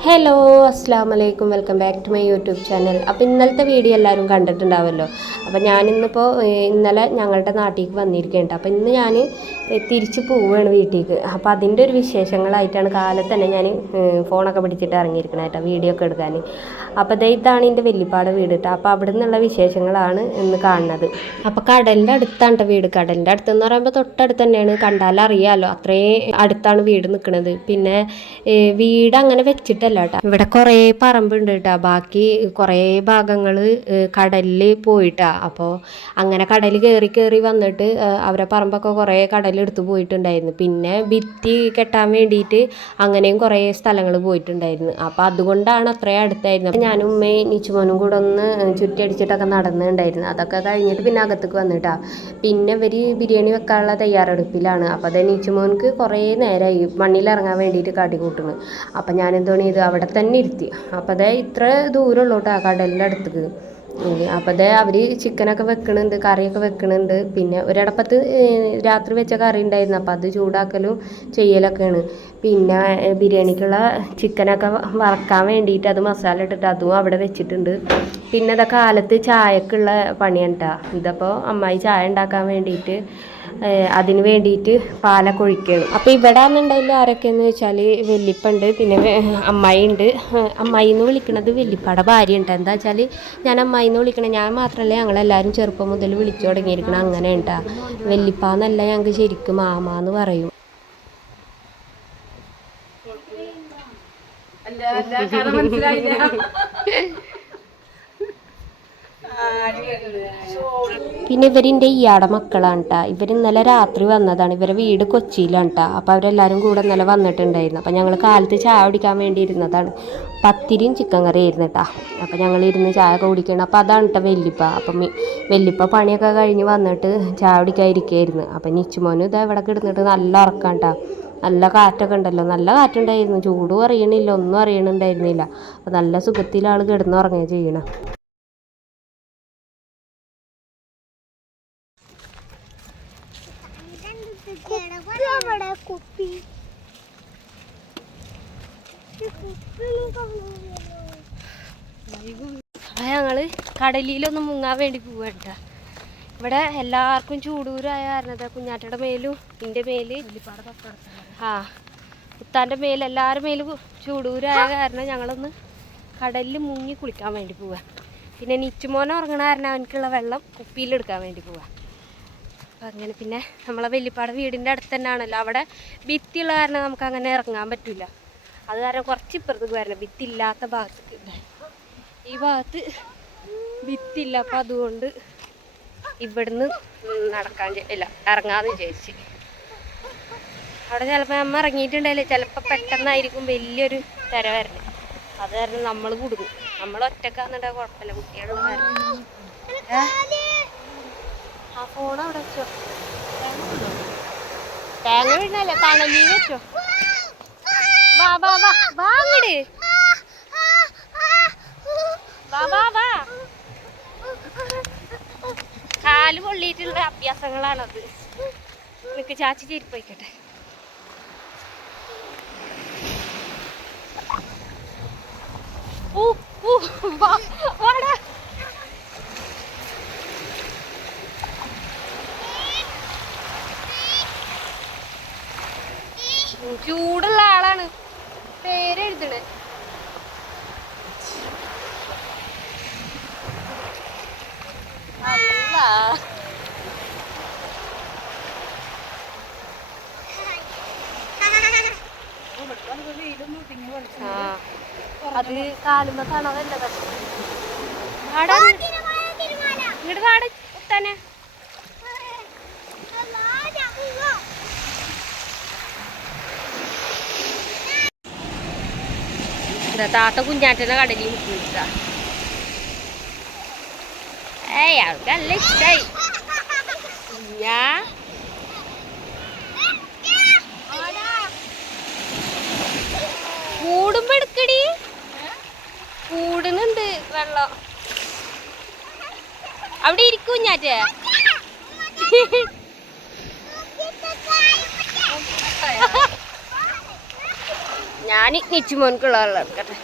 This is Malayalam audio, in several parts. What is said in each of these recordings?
ഹലോ അസ്സാം വലൈക്കും welcome back to my YouTube channel അപ്പോൾ ഇന്നലത്തെ വീഡിയോ എല്ലാവരും കണ്ടിട്ടുണ്ടാവുമല്ലോ അപ്പോൾ ഞാനിന്നിപ്പോൾ ഇന്നലെ ഞങ്ങളുടെ നാട്ടിലേക്ക് വന്നിരിക്കുന്നുണ്ട് അപ്പോൾ ഇന്ന് ഞാൻ തിരിച്ച് പോവുകയാണ് വീട്ടിലേക്ക് അപ്പോൾ അതിന്റെ ഒരു വിശേഷങ്ങളായിട്ടാണ് കാലത്ത് തന്നെ ഞാൻ ഫോണൊക്കെ പിടിച്ചിട്ട് ഇറങ്ങിയിരിക്കണം കേട്ടോ വീഡിയോ ഒക്കെ എടുക്കാൻ അപ്പോൾ ദേ ഇതാണ് എന്റെ വെല്ലിപ്പാട് വീട് കേട്ടോ അപ്പോൾ അവിടെ നിന്നുള്ള വിശേഷങ്ങളാണ് ഇന്ന് കാണുന്നത്. അപ്പോൾ കടലിന്റെ അടുത്താണ് വീട്. കടലിന്റെ അടുത്തെന്ന് പറയുമ്പോൾ തൊട്ടടുത്ത് തന്നെയാണ്. കണ്ടാലറിയാമല്ലോ അത്രയും അടുത്താണ് വീട് നിൽക്കുന്നത് പിന്നെ വീട് അങ്ങനെ വെച്ചിട്ടല്ല കേട്ടോ ഇവിടെ കുറേ പറമ്പുണ്ട് കേട്ടോ ബാക്കി കുറേ ഭാഗങ്ങൾ കടലിൽ പോയിട്ടാ. അപ്പോൾ അങ്ങനെ കടൽ കയറി കയറി വന്നിട്ട് അവരെ പറമ്പൊക്കെ കുറേ കടലെടുത്ത് പോയിട്ടുണ്ടായിരുന്നു. പിന്നെ ഭിത്തി കെട്ടാൻ വേണ്ടിയിട്ട് അങ്ങനെയും കുറേ സ്ഥലങ്ങൾ പോയിട്ടുണ്ടായിരുന്നു. അപ്പോൾ അതുകൊണ്ടാണ് അത്രയും അടുത്തായിരുന്നത്. അപ്പോൾ ഞാനും ഉമ്മയും നിച്ചുമോനും കൂടെ ഒന്ന് ചുറ്റടിച്ചിട്ടൊക്കെ നടന്നിട്ടുണ്ടായിരുന്നു. അതൊക്കെ കഴിഞ്ഞിട്ട് പിന്നെ അകത്തേക്ക് വന്നിട്ടാ. പിന്നെ ഇവർ ബിരിയാണി വെക്കാനുള്ള തയ്യാറെടുപ്പിലാണ്. അപ്പോൾ അത് നീച്ചുമോൻക്ക് കുറേ നേരമായി മണ്ണിലിറങ്ങാൻ വേണ്ടിയിട്ട് കാട്ടി കൂട്ടുന്നു. അപ്പം ഇത് അവിടെ തന്നെ ഇരുത്തി. അപ്പോൾ അതേ ഇത്ര ദൂരമുള്ളൂ കേട്ടോ കടലിന്റെ അടുത്തേക്ക്. അപ്പോൾ അതേ അവർ ചിക്കനൊക്കെ വെക്കണുണ്ട് കറിയൊക്കെ വെക്കണുണ്ട്. പിന്നെ ഒരടപ്പത്ത് രാത്രി വെച്ച കറി ഉണ്ടായിരുന്നു അപ്പോൾ അത് ചൂടാക്കലും ചെയ്യലൊക്കെയാണ്. പിന്നെ ബിരിയാണിക്കുള്ള ചിക്കനൊക്കെ വറക്കാൻ വേണ്ടിയിട്ട് അത് മസാല ഇട്ടിട്ട് അതും അവിടെ വെച്ചിട്ടുണ്ട്. പിന്നെ ഇതൊക്കെ കാലത്ത് ചായക്കുള്ള പണിയാണ് ഇതപ്പോൾ അമ്മായി ചായ ഉണ്ടാക്കാൻ വേണ്ടിയിട്ട് അതിന് വേണ്ടിയിട്ട് പാലൊക്കെ ഒഴിക്കണം. അപ്പോൾ ഇവിടെ ആണെന്നുണ്ടെങ്കിൽ ആരൊക്കെയെന്ന് വെച്ചാൽ വെല്ലിപ്പുണ്ട് പിന്നെ അമ്മായി ഉണ്ട് അമ്മായി എന്ന് വിളിക്കണത് വെല്ലിപ്പാടെ ഭാര്യ ഉണ്ട് എന്താ വെച്ചാൽ ഞാൻ അമ്മായി എന്ന് വിളിക്കണം ഞാൻ മാത്രമല്ല ഞങ്ങളെല്ലാവരും ചെറുപ്പം മുതൽ വിളിച്ചു തുടങ്ങിയിരിക്കണം അങ്ങനെ ഉണ്ടാ വെല്ലിപ്പ എന്നല്ല ഞങ്ങൾക്ക് ശരിക്കും മാമ എന്ന് പറയും പിന്നെ ഇവരിന്റെ ഈ മക്കളാണ് കേട്ടോ ഇവർ ഇന്നലെ രാത്രി വന്നതാണ്. ഇവരെ വീട് കൊച്ചിയിലാണ് കേട്ടോ അപ്പോൾ അവരെല്ലാവരും കൂടെ ഇന്നലെ വന്നിട്ടുണ്ടായിരുന്നു. അപ്പോൾ ഞങ്ങൾ കാലത്ത് ചായ കുടിക്കാൻ വേണ്ടി ഇരുന്നതാണ്. പത്തിരിയും ചിക്കൻ കറി ആയിരുന്നു കേട്ടോ അപ്പോൾ ഞങ്ങൾ ഇരുന്ന് ചായ ഒക്കെ കുടിക്കണം. അപ്പോൾ അതാണ് കേട്ടോ വെല്ലിപ്പ അപ്പം വെല്ലിപ്പ പണിയൊക്കെ കഴിഞ്ഞ് വന്നിട്ട് ചായ കുടിക്കാതിരിക്കുകയായിരുന്നു അപ്പം നിച്ചുമോനും ഇതാ ഇവിടെ കിടന്നിട്ട് നല്ല ഉറക്കാം കേട്ടോ നല്ല കാറ്റൊക്കെ ഉണ്ടല്ലോ. നല്ല കാറ്റുണ്ടായിരുന്നു. ചൂടും അറിയണില്ല. ഒന്നും അറിയണുണ്ടായിരുന്നില്ല. അപ്പോൾ നല്ല സുഖത്തിൽ ആൾ കിടന്നുറങ്ങുക ചെയ്യണം അവിടെ കുപ്പി ഈ കുപ്പി നീ കൊണ്ടുവരുമോ? അപ്പം ഞങ്ങൾ കടലിലൊന്ന് മുങ്ങാൻ വേണ്ടി പോവാണ്ട ഇവിടെ എല്ലാവർക്കും ചൂടൂരായ കാരണത്തെ കുഞ്ഞാറ്റയുടെ മേലും എന്റെ മേൽ ആ ഉത്താന്റെ മേൽ എല്ലാവരുടെ മേലും ചൂടൂരായ കാരണം ഞങ്ങളൊന്ന് കടലിൽ മുങ്ങി കുളിക്കാൻ വേണ്ടി പോവാ. പിന്നെ നിച്ചുമോനെ ഉറങ്ങണ കാരണം അവനക്കുള്ള വെള്ളം കുപ്പിയിലെടുക്കാൻ വേണ്ടി പോവാ. അപ്പം അങ്ങനെ പിന്നെ നമ്മളെ വെല്ലിപ്പാട് വീടിന്റെ അടുത്ത് തന്നെയാണല്ലോ. അവിടെ ഭിത്തിയുള്ള കാരണം നമുക്ക് അങ്ങനെ ഇറങ്ങാൻ പറ്റില്ല അത് കാരണം കുറച്ച് ഇപ്പുറത്തേക്ക് വരണം. ഭിത്തി ഇല്ലാത്ത ഭാഗത്തേക്ക്. ഈ ഭാഗത്ത് ഭിത്തില്ല അപ്പം അതുകൊണ്ട് ഇവിടുന്ന് നടക്കാൻ ഇല്ല ഇറങ്ങാന്ന് വിചാരിച്ച്. അവിടെ ചിലപ്പോൾ നമ്മൾ ഇറങ്ങിയിട്ടുണ്ടല്ലേ ചിലപ്പോൾ പെട്ടെന്നായിരിക്കും വലിയൊരു തിര വരണേ. അത് കാരണം നമ്മൾ കുടുങ്ങും. നമ്മൾ ഒറ്റക്കാന്നുണ്ടെങ്കിൽ കുഴപ്പമില്ല കുട്ടികളുടെ കാരണം ആ ഫോൺ അവിടെ വെച്ചോ. തേങ്ങ വീണല്ലേ? തണലീ വെച്ചോ. വാ വാ വാ. വാ അങ്ങട്. വാ വാ വാ. കാൽ പൊള്ളിയിട്ടുള്ള അഭ്യാസങ്ങളാണത്. നിനക്ക് ചാച്ചി ചേരിപ്പോയിക്കട്ടെ. ചൂടുള്ള ആളാണ്. പേരെഴുതണേ അല്ലാ ആ അത് കാലുമ്പോ തിരുമല, തിരുമല. ഇങ്ങോട്ട് തന്നെ താത്ത കുഞ്ഞാറ്റനെ കടലിൽ നിൽക്കുന്നുണ്ടാ ഏയ് അവൾക്ക് നല്ല ഇഷ്ടായി കുഞ്ഞാ കൂടുമ്പോ എടുക്കടി. കൂടുന്നുണ്ട് വെള്ളം. അവിടെ ഇരിക്കും ഞാറ്റ്. ഞാൻ നിച്ചുമോൻക്കുള്ള വെള്ളം എടുക്കട്ടെ.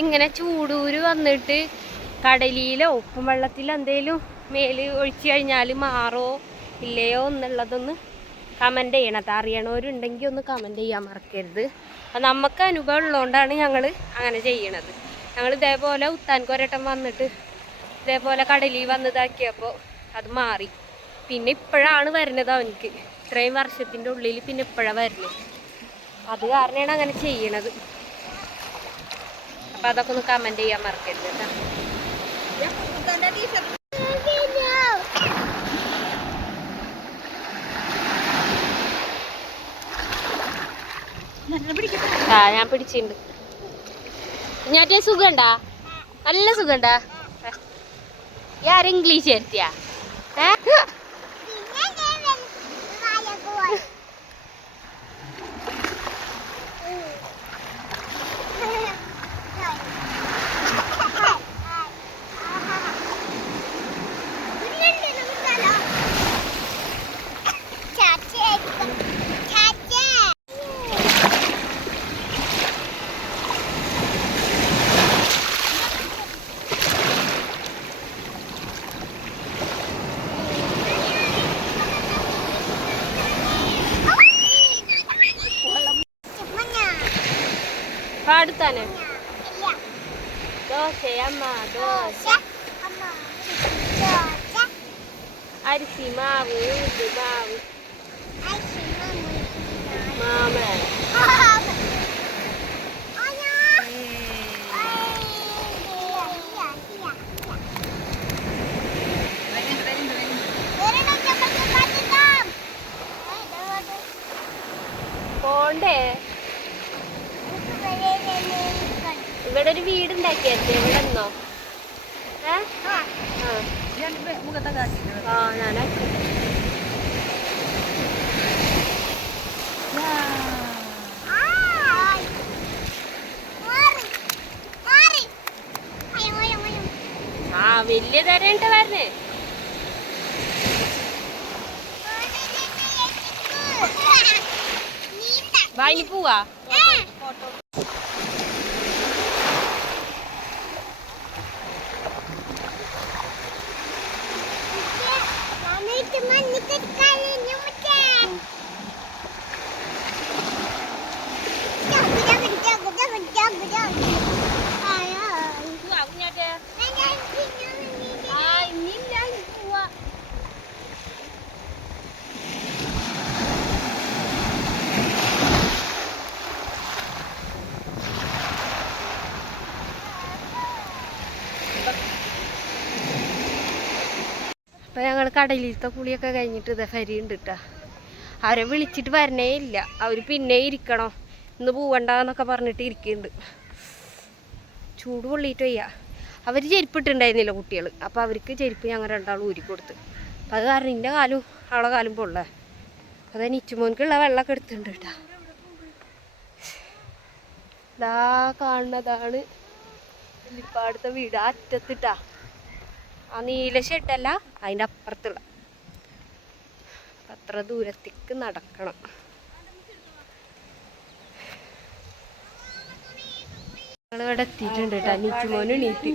ഇങ്ങനെ ചൂടൂര് വന്നിട്ട് കടലിയിലോ ഉപ്പും വെള്ളത്തിലോ എന്തേലും മേൽ ഒഴിച്ചു കഴിഞ്ഞാൽ മാറോ ഇല്ലയോ എന്നുള്ളതൊന്ന് കമന്റ് ചെയ്യണത് അറിയണവരുണ്ടെങ്കിൽ ഒന്ന് കമന്റ് ചെയ്യാൻ മറക്കരുത്. അപ്പം നമുക്ക് അനുഭവം ഉള്ളതുകൊണ്ടാണ് ഞങ്ങൾ അങ്ങനെ ചെയ്യണത്. ഞങ്ങൾ ഇതേപോലെ ഉത്താൻകോരട്ടം വന്നിട്ട് ഇതേപോലെ കടലിൽ വന്നതാക്കിയപ്പോൾ അത് മാറി. പിന്നെ ഇപ്പോഴാണ് വരുന്നത് അവനിക്ക്. ഇത്രയും വർഷത്തിന്റെ ഉള്ളിൽ പിന്നെ ഇപ്പോഴാണ് വരുന്നത്. അത് കാരണമാണ് അങ്ങനെ ചെയ്യണത്. അപ്പം അതൊക്കെ ഒന്ന് കമന്റ് ചെയ്യാൻ മറക്കരുത് കേട്ടോ ആ ഞാൻ പിടിച്ചിട്ടുണ്ട് ഞാറ്റേ സുഖണ്ടാ? നല്ല സുഖണ്ടാ? യാർ ഇംഗ്ലീഷ് വരുത്തിയാ? പാടുത്താനെ ദോശയമ്മ ദോശ. അരിസി മാവ് ഉഴുത് മാവ്. മാമ പോണ്ടേ ഇവിടെ ഒരു വീട് ഉണ്ടാക്കിയത് ഇവിടെ നിന്നോ ഏ ആ ആ ഞാനാക്കി ആ വലിയ തരണ്ട വരണേ വാ ഇനി പോവാ പോവാ കുഞ്ഞാറ്റെ ആ ഇനിയില്ല ഇനി പോവാ അപ്പൊ ഞങ്ങൾ കടലിലത്തെ കുളിയൊക്കെ കഴിഞ്ഞിട്ട് ഇതേ ഫരി ഉണ്ട് കേട്ടാ അവരെ വിളിച്ചിട്ട് വരണേ ഇല്ല. അവർ പിന്നെ ഇരിക്കണോ. ഇന്ന് പോവണ്ടെന്നൊക്കെ പറഞ്ഞിട്ട് ഇരിക്കുന്നുണ്ട്. ചൂട് പൊള്ളിയിട്ട് വയ്യ. അവർ ചെരുപ്പിട്ടുണ്ടായിരുന്നില്ല കുട്ടികൾ അപ്പോൾ അവർക്ക് ചെരുപ്പ് ഞങ്ങൾ രണ്ടാളും ഊരി കൊടുത്ത്. അപ്പം അത് കാരണം എന്റെ കാലും അവളെ കാലും പൊള്ളേ. അതെ നിച്ചുമോൻക്കുള്ള വെള്ളമൊക്കെ എടുത്തിട്ടുണ്ട് കേട്ടാ ഇതാ കാണുന്നതാണ് ഇപ്പാടുത്തെ വീട്. ആ അറ്റത്തിട്ടാ ആ നീല ഷെഡല്ല അതിന്റെ അപ്പുറത്തുള്ള അത്ര ദൂരത്തേക്ക് നടക്കണം. ഞങ്ങളിവിടെ എത്തിയിട്ടുണ്ട് കേട്ടോ നിച്ചുമോനും എണീറ്റ്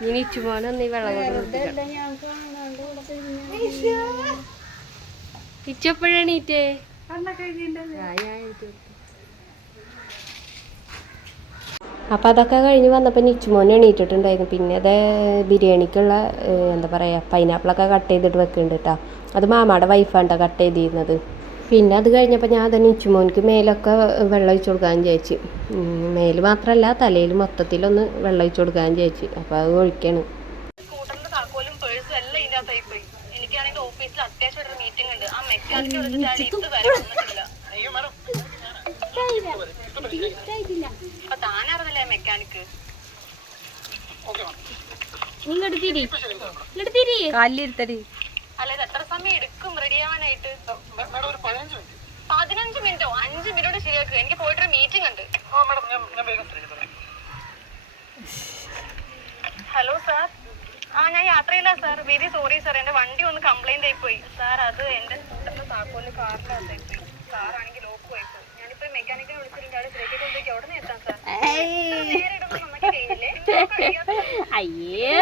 ഇനി നിച്ചുമോനൊന്ന് ഈ വെള്ളം കൊണ്ട് നിർത്തിക്കണം. നിച്ചപ്പോഴാണ് എണീറ്റേ? ഞാൻ എണീറ്റ്. അപ്പം അതൊക്കെ കഴിഞ്ഞ് വന്നപ്പോൾ നിച്ചുമോൻ എണീറ്റിട്ടുണ്ടായിരുന്നു. പിന്നെ അത് ബിരിയാണിക്കുള്ള എന്താ പറയുക പൈനാപ്പിളൊക്കെ കട്ട് ചെയ്തിട്ട് വെക്കുന്നുണ്ട് കേട്ടോ അത് മാമാടെ വൈഫാണ് കേട്ടോ ചെയ്തിരുന്നത്. പിന്നെ അത് കഴിഞ്ഞപ്പോൾ ഞാൻ അത് നിച്ചുമോനിക്ക് മേലൊക്കെ വെള്ളം ഒഴിച്ചു കൊടുക്കാൻ ചേച്ചി മേൽ മാത്രമല്ല തലയിൽ മൊത്തത്തിലൊന്ന് വെള്ളം ഒഴിച്ചു കൊടുക്കാൻ ചേച്ചി അപ്പോൾ അത് ഒഴിക്കണം. ഒരു എനിക്കാണെങ്കിൽ ഓഫീസിൽ അത്യാവശ്യമായിട്ടൊരു മീറ്റിംഗ് ഉണ്ട്. ആ മെക്കാനിക്ക് വിളിച്ചിട്ട് അയ്യോ ഇങ്ങോട്ട് തിരി ഇങ്ങോട്ട് തിരി സമയം എടുക്കും മിനിറ്റോ ശരിയാക്കുക എനിക്ക് മീറ്റിംഗ് ഉണ്ട് ഹലോ സാർ ആ ഞാൻ യാത്രയില്ല സാർ വെരി സോറി സാർ എന്റെ വണ്ടി ഒന്ന് കംപ്ലൈന്റ് ആയിപ്പോയി സാർ അത് എന്റെ താക്കോൽ കാറിനകത്തായി പോയി. കാറാണെങ്കിൽ ലോക്ക് പോയി. അയ്യേ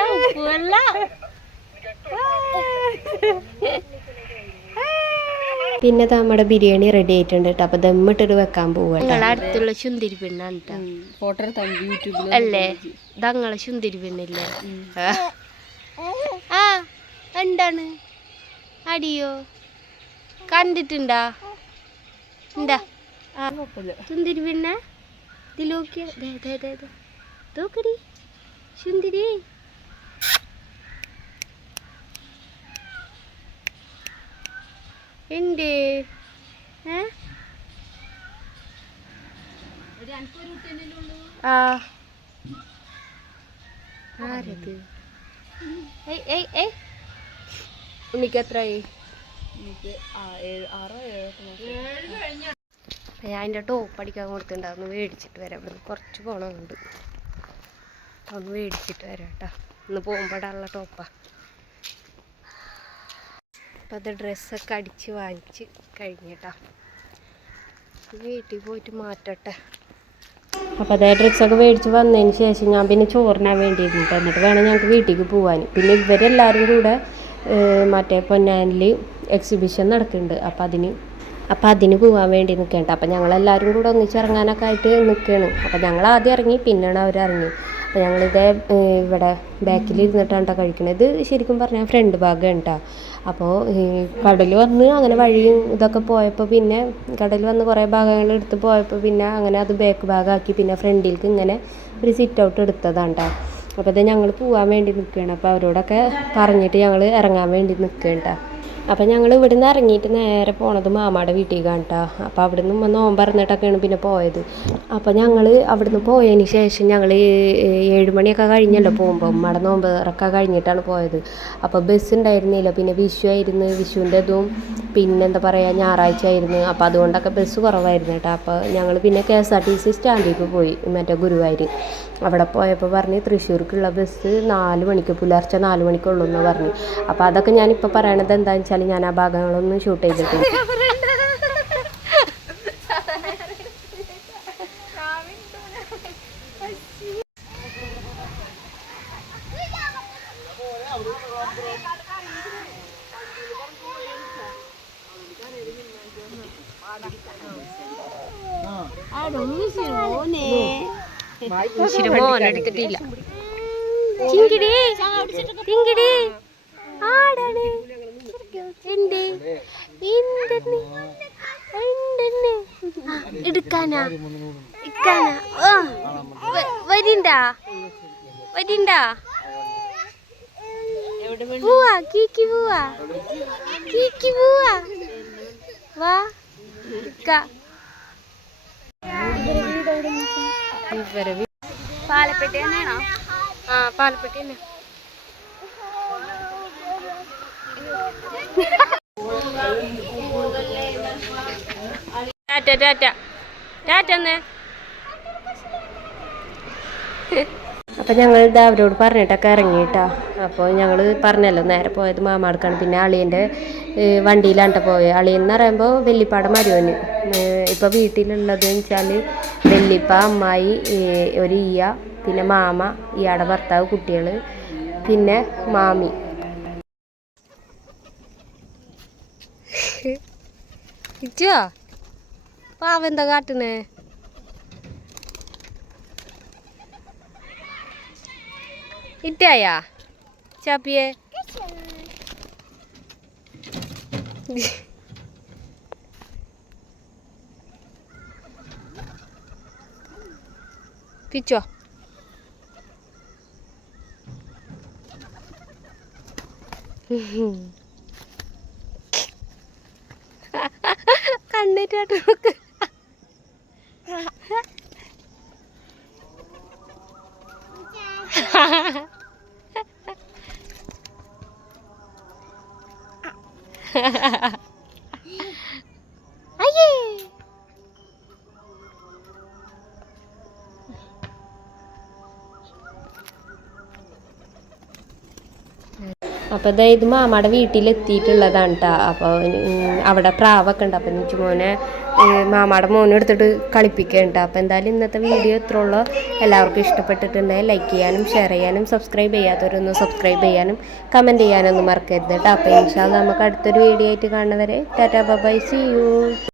പിന്നെ നമ്മുടെ ബിരിയാണി റെഡി ആയിട്ടുണ്ട് കേട്ടോ അപ്പൊ ദമ്മിട്ടിട്ട് വെക്കാൻ പോവാ ഞങ്ങളെ അടുത്തുള്ള ചുന്തിരി പെണ്ണാണ് കേട്ടോ അല്ലേ? ഇതങ്ങളെ ചുന്തിരി പെണ്ണല്ലേ? ആ എന്താണ്? അടിയോ. കണ്ടിട്ടുണ്ടാ? ഉണ്ടാ ആ ചുന്തിരി പെണ്ണ ഇതിലോക്കിയ ഉണ്ട് ഏ? ആ. ആരത്? ഉണ്ണിക്ക് എത്രയായി ആറോ ഏഴോ ഞാൻ അതിന്റെ ടോപ്പ് അടിക്കാൻ കൊടുത്തിട്ടുണ്ടായിരുന്നു മേടിച്ചിട്ട് വരാം. ഇവിടുന്ന് കുറച്ച് പോകണമുണ്ട് ഒന്ന് മേടിച്ചിട്ട് വരാം കേട്ടോ. ഇന്ന് പോകുമ്പോഴുള്ള ടോപ്പാ അപ്പം അത് ഡ്രസ്സൊക്കെ അടിച്ച് വാങ്ങിച്ച് കഴിഞ്ഞിട്ടാ വീട്ടിൽ പോയിട്ട് മാറ്റട്ടെ. അപ്പോൾ അതേ ഡ്രസ്സൊക്കെ മേടിച്ച് വന്നതിന് ശേഷം ഞാൻ പിന്നെ ചോറിനാൻ വേണ്ടിയിരുന്നു ട്ടോ. എന്നിട്ട് വേണം ഞങ്ങൾക്ക് വീട്ടിലേക്ക് പോകാൻ പിന്നെ ഇവരെല്ലാവരും കൂടെ മറ്റേ പൊന്നാനിൽ എക്സിബിഷൻ നടക്കുന്നുണ്ട്. അപ്പോൾ അതിന് അപ്പോൾ അതിന് പോകാൻ വേണ്ടി നിൽക്കണ്ട അപ്പോൾ ഞങ്ങളെല്ലാവരും കൂടെ ഒന്നിച്ചിറങ്ങാനൊക്കെ ആയിട്ട് നിൽക്കുകയാണ്. അപ്പോൾ ഞങ്ങൾ ആദ്യം ഇറങ്ങി പിന്നെയാണ് അവരിറങ്ങി അപ്പം ഞങ്ങളിതേ ഇവിടെ ബാക്കിൽ ഇരുന്നിട്ടാണ് കേട്ടോ കഴിക്കുന്നത് ഇത് ശരിക്കും പറഞ്ഞാൽ ഫ്രണ്ട് ഭാഗമാണ് കേട്ടോ അപ്പോൾ കടൽ വന്ന് അങ്ങനെ വഴിയും ഇതൊക്കെ പോയപ്പോൾ പിന്നെ കടൽ വന്ന് കുറേ ഭാഗങ്ങൾ എടുത്ത് പോയപ്പോൾ പിന്നെ അങ്ങനെ അത് ബാക്ക് ഭാഗമാക്കി പിന്നെ ഫ്രണ്ടിലേക്ക് ഇങ്ങനെ ഒരു സിറ്റ് ഔട്ട് എടുത്തതാണ് കേട്ടോ അപ്പോൾ ഇത് ഞങ്ങൾ പോകാൻ വേണ്ടി നിൽക്കുകയാണ്. അപ്പോൾ അവരോടൊക്കെ പറഞ്ഞിട്ട് ഞങ്ങൾ ഇറങ്ങാൻ വേണ്ടി നിൽക്കുകയാണ് കേട്ടോ അപ്പോൾ ഞങ്ങൾ ഇവിടുന്ന് ഇറങ്ങിയിട്ട് നേരെ പോണത് മാമാടെ വീട്ടിൽ കേട്ടോ അപ്പം അവിടുന്ന് ഉമ്മ നോമ്പ് ഇറന്നിട്ടൊക്കെയാണ് പിന്നെ പോയത്. അപ്പം ഞങ്ങൾ അവിടുന്ന് പോയതിന് ശേഷം ഞങ്ങൾ ഏഴ് മണിയൊക്കെ കഴിഞ്ഞല്ലോ പോകുമ്പോൾ ഉമ്മയുടെ നോമ്പ് ഇറക്കാൻ കഴിഞ്ഞിട്ടാണ് പോയത്. അപ്പോൾ ബസ് ഉണ്ടായിരുന്നില്ല. പിന്നെ വിഷു ആയിരുന്നു. വിഷുവിന്റെ ഇതും പിന്നെന്താ പറയുക ഞായറാഴ്ച ആയിരുന്നു. അപ്പോൾ അതുകൊണ്ടൊക്കെ ബസ് കുറവായിരുന്നു കേട്ടോ അപ്പോൾ ഞങ്ങൾ പിന്നെ K S R T C സ്റ്റാൻഡിലേക്ക് പോയി. മറ്റേ ഗുരുവായൂർ അവിടെ പോയപ്പോൾ പറഞ്ഞ് തൃശ്ശൂർക്കുള്ള ബസ് നാല് മണിക്ക് പുലർച്ചെ നാല് മണിക്കുള്ളൂ എന്ന് പറഞ്ഞു. അപ്പോൾ അതൊക്കെ ഞാനിപ്പോൾ പറയണത് എന്താണെന്ന് വെച്ചാൽ ഞാൻ ആ ഭാഗങ്ങളൊന്നും ഷൂട്ട് ചെയ്തിട്ടില്ല. ഇച്ചിരി മോനെടുത്തിട്ടില്ല ചിങ്കിടി ചിങ്കിടി ആടാണ്. ആ, എടുക്കാനാ. ഇക്കാനാ വരിണ്ടാ? വരിണ്ടാ? പൂവാ കീക്കി പൂവാ. കീക്കി പൂവാ. വാ ഇക്ക വീ- പാലപ്പെട്ടി തന്നെയാണോ? ആ പാലപ്പെട്ടി തന്നെ ടാറ്റ ടാറ്റ. ടാറ്റ എന്നേ അപ്പം ഞങ്ങൾ ഇതാ അവരോട് പറഞ്ഞിട്ടൊക്കെ ഇറങ്ങിയിട്ടാ. അപ്പോൾ ഞങ്ങൾ പറഞ്ഞല്ലോ നേരെ പോയത് മാമാടുക്കാണ് പിന്നെ അളിയന്റെ വണ്ടിയിലാണ് ട്ടോ പോയത് അളിയെന്ന് പറയുമ്പോ പറയുമ്പോൾ വെല്ലിപ്പാടെ മരുവന് ഇപ്പോൾ വീട്ടിലുള്ളത് വെച്ചാൽ വെല്ലിപ്പ അമ്മായി ഒരു ഈയ പിന്നെ മാമ ഇയാടെ ഭർത്താവ് കുട്ടികൾ പിന്നെ മാമി. പാവെന്താ കാട്ടുന്നേ? ഇറ്റായാ? ചാപ്പിയെ? പിച്ചോ കണ്ണിട്ടാട്ട് നോക്ക് അപ്പോൾ ഇത് മാമാടെ വീട്ടിലെത്തിയിട്ടുള്ളതാണ് കേട്ടോ അപ്പോൾ അവിടെ പ്രാവൊക്കെ ഉണ്ട്. അപ്പം എനിക്ക് മോനെ മാമയുടെ മോനും എടുത്തിട്ട് കളിപ്പിക്കുന്നുണ്ട് അപ്പോൾ എന്തായാലും ഇന്നത്തെ വീഡിയോ എത്ര ഉള്ളോ. എല്ലാവർക്കും ഇഷ്ടപ്പെട്ടിട്ടുണ്ടെങ്കിൽ ലൈക്ക് ചെയ്യാനും ഷെയർ ചെയ്യാനും സബ്സ്ക്രൈബ് ചെയ്യാത്തവരൊന്ന് സബ്സ്ക്രൈബ് ചെയ്യാനും കമന്റ് ചെയ്യാനൊന്നും മറക്കരുത് കേട്ടോ അപ്പോൾ ഇൻഷാൽ നമുക്ക് അടുത്തൊരു വീഡിയോ ആയിട്ട് കാണുന്നവരെ ടാറ്റാ ബൈ സി യു